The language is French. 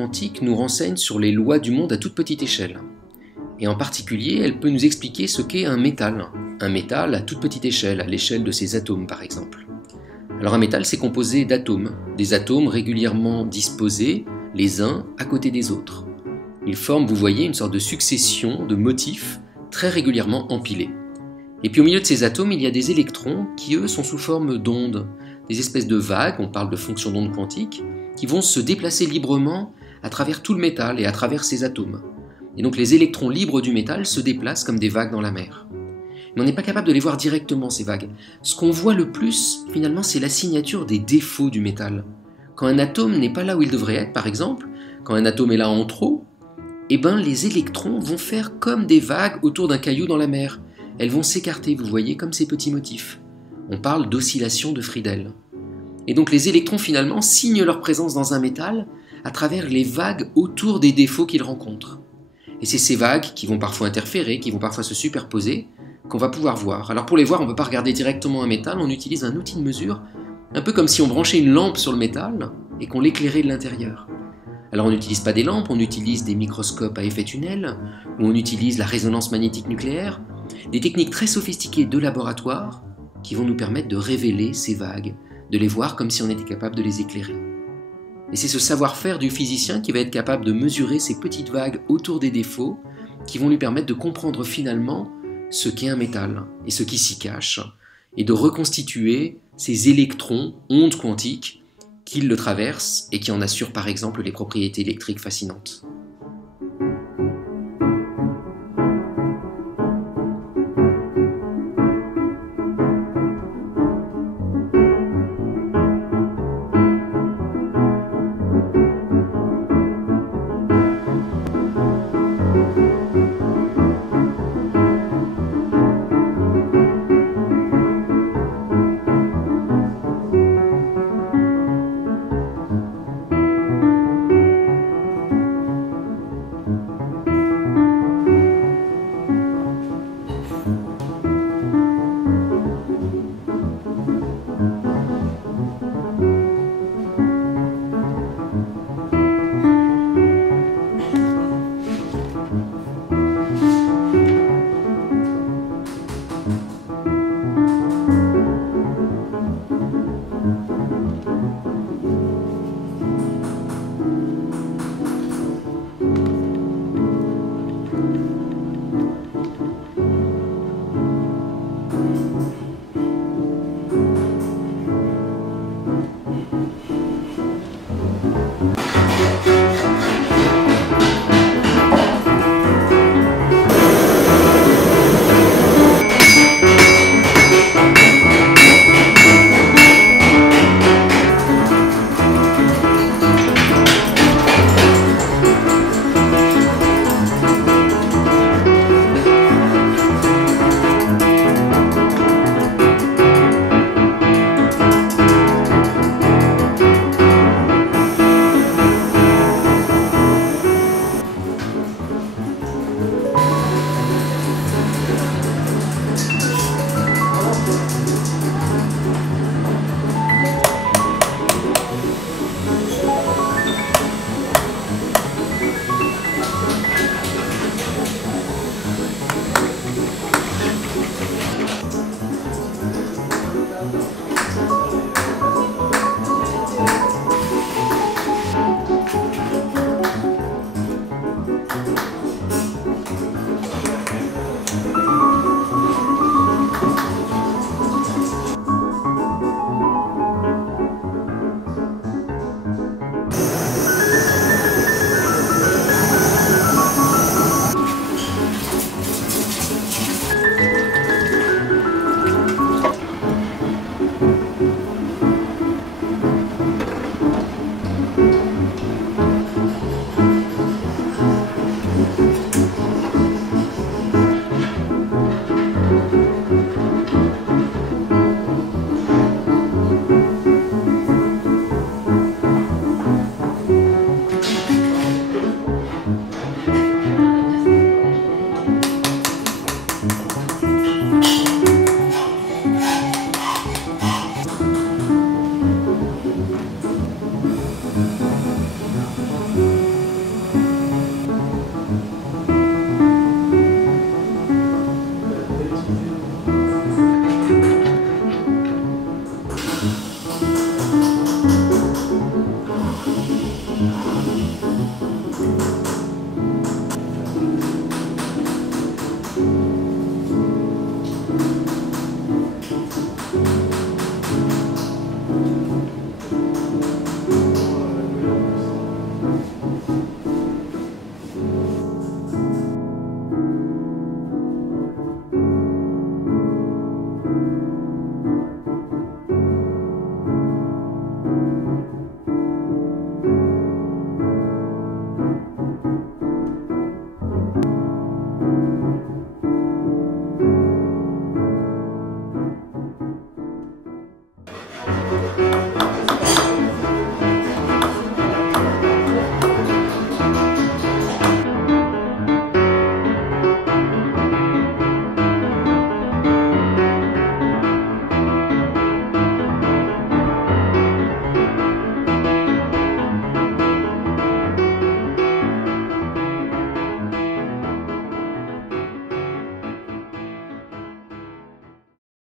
quantique nous renseigne sur les lois du monde à toute petite échelle. Et en particulier, elle peut nous expliquer ce qu'est un métal à toute petite échelle, à l'échelle de ses atomes par exemple. Alors un métal, c'est composé d'atomes, des atomes régulièrement disposés les uns à côté des autres. Ils forment, vous voyez, une sorte de succession de motifs très régulièrement empilés. Et puis au milieu de ces atomes, il y a des électrons qui, eux, sont sous forme d'ondes, des espèces de vagues, on parle de fonctions d'ondes quantiques, qui vont se déplacer librement à travers tout le métal et à travers ces atomes. Et donc les électrons libres du métal se déplacent comme des vagues dans la mer. Mais on n'est pas capable de les voir directement, ces vagues. Ce qu'on voit le plus, finalement, c'est la signature des défauts du métal. Quand un atome n'est pas là où il devrait être, par exemple, quand un atome est là en trop, eh ben, les électrons vont faire comme des vagues autour d'un caillou dans la mer. Elles vont s'écarter, vous voyez, comme ces petits motifs. On parle d'oscillation de Friedel. Et donc les électrons, finalement, signent leur présence dans un métal à travers les vagues autour des défauts qu'ils rencontrent. Et c'est ces vagues qui vont parfois interférer, qui vont parfois se superposer, qu'on va pouvoir voir. Alors pour les voir, on ne peut pas regarder directement un métal, on utilise un outil de mesure, un peu comme si on branchait une lampe sur le métal et qu'on l'éclairait de l'intérieur. Alors on n'utilise pas des lampes, on utilise des microscopes à effet tunnel, ou on utilise la résonance magnétique nucléaire, des techniques très sophistiquées de laboratoire qui vont nous permettre de révéler ces vagues, de les voir comme si on était capable de les éclairer. Et c'est ce savoir-faire du physicien qui va être capable de mesurer ces petites vagues autour des défauts qui vont lui permettre de comprendre finalement ce qu'est un métal et ce qui s'y cache, et de reconstituer ces électrons, ondes quantiques, qui le traversent et qui en assurent par exemple les propriétés électriques fascinantes.